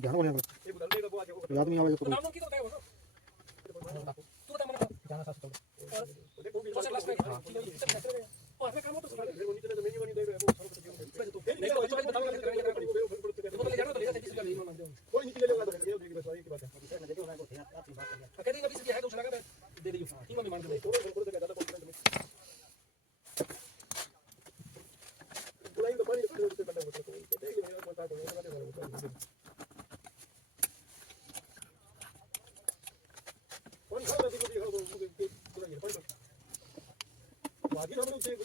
ध्यान होने याद नहीं आवे तो नाम की तो बताया हो ना तू बता मना जाना सास तो और लास्ट में हां और मैं काम तो सुना ले वो नीचे तो मेन्यू नहीं देगा वो तो फिर नहीं तो बताऊंगा तो ले जाना तो ले जाते इसलिए नहीं मानते कोई नहीं ले लेगा तो देखिए बस वही की बात है मैं देखो ना को थे आपकी बात कर कहते अभी से है तो लगा दे दीजिए ठीक है मैं मान के थोड़ा थोड़ा ज्यादा कॉन्फिडेंस में बुलाई तो पानी से करना होता है देखिए मेरा बता दो कौन खा रहा है देखो दिखाओ मुझे पूरा ये पानी बाकी हम लोग से